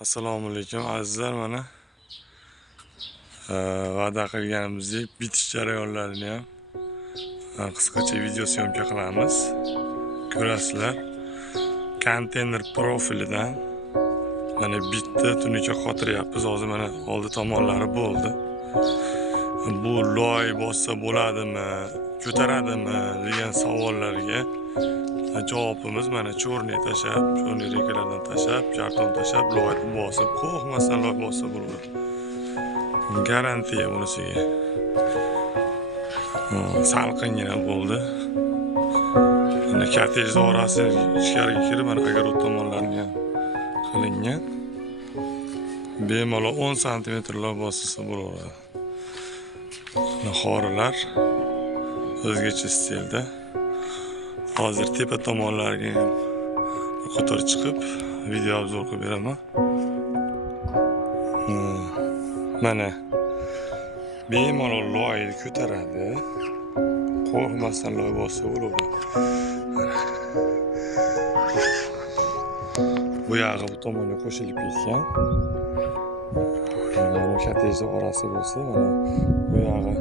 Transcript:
Assalomu alaykum azizlar, mana va'da qilganimizdek bitish jarayonlarini ham qisqacha video syomka qilamiz. Ko'rasizlar, konteyner profilidan mana bitdi, tunuka qotiryapmiz. Hozir mana oldi tomonlari bo'ldi. Bu loy bossa bo'ladimi, ko'taradimi degan savollarga javobimiz mana cho'rniy tashab, cho'rniy rekalardan tashab, karton tashab, loyni bosib, qo'rqmasdan loy bossa bo'ladi. Garantiya bunisiga. Salqingina bo'ldi. Mana kortej orasiga ichkariga kirib, mana огород tomonlarini ham qilingan. Bemalol 10 sm loy bosilsa bo'laveradi. Xorilar o'zgacha stilda. Hozir tepa tomonlariga ham qator chiqib video obzor qilib beraman. Mana bemalol loyni ko'taradi. Qo'rqmasdan loy bossa bo'laveradi. Bu yog'i bu tomonga qo'shilib ketgan. Mana kortej orasi bo'lsa, mana bu yog'i